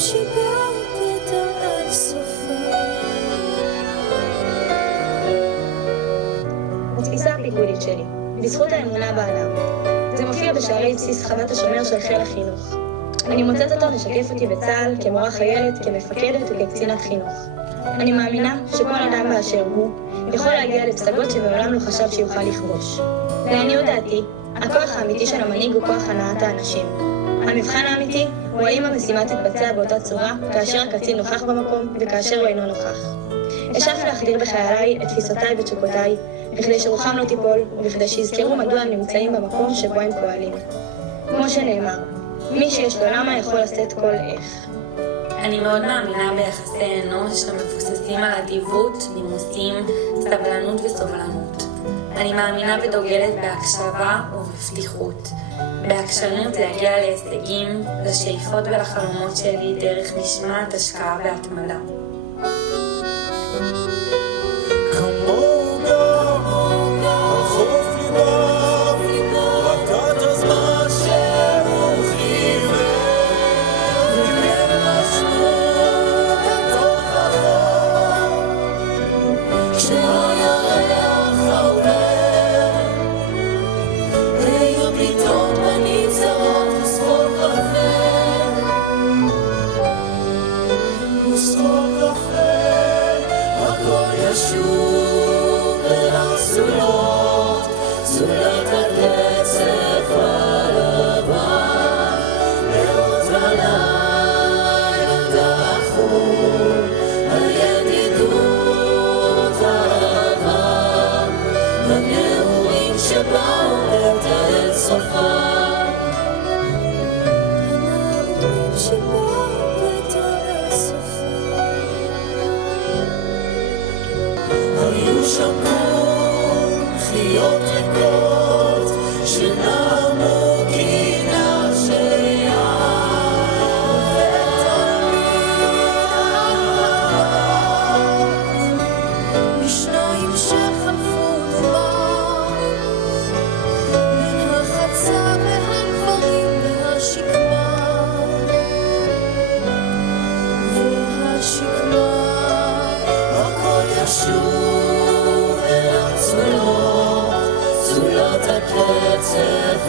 שבאו בדרך סופה. התפיסה הפיקודית שלי, בזכות האמונה באדם. זה מופיע בשערי בסיס חוות השומר של חיל החינוך. אני מוצאת אותו משקף אותי בצה"ל כמורה חיילת, כמפקדת וכקצינת חינוך. אני מאמינה שכל אדם באשר הוא יכול להגיע לפסגות שמעולם לא חשב שיוכל לכבוש. לעניות דעתי, הכוח האמיתי של המנהיג הוא כוח הנעת האנשים. המבחן האמיתי הוא האם המשימה תתבצע באותה צורה כאשר הקצין נוכח במקום וכאשר הוא אינו נוכח. אשאף להחדיר בחייליי את תפיסותיי ותשוקותיי, בכדי שרוחם לא תיפול ובכדי שיזכרו מדוע הם נמצאים במקום שבו הם פועלים. כמו שנאמר, מי שיש לו למה יכול לשאת כל איך. אני מאוד מאמינה ביחסי אנוש המבוססים על אדיבות, נימוסים, סבלנות וסובלנות. אני מאמינה ודוגלת בהקשבה ובפתיחות. בעקשנות להגיע להישגים, לשאיפות ולחלומות שלי דרך נשמת, השקעה והתמדה. שוב אל הסולות, סולת הקצף הלבן, נרות בלילה דרכו על ידידות אהבה, הנעורים שבאו את סופה. הנעורים שבאו את סופה. היו שם חיות ריקות שנעמו גינה של יער ותמיד אהבה משניים שחלפו דומה מן החצה והגברים והשקמה הכל ישוב אל הצולות, צולות הקצף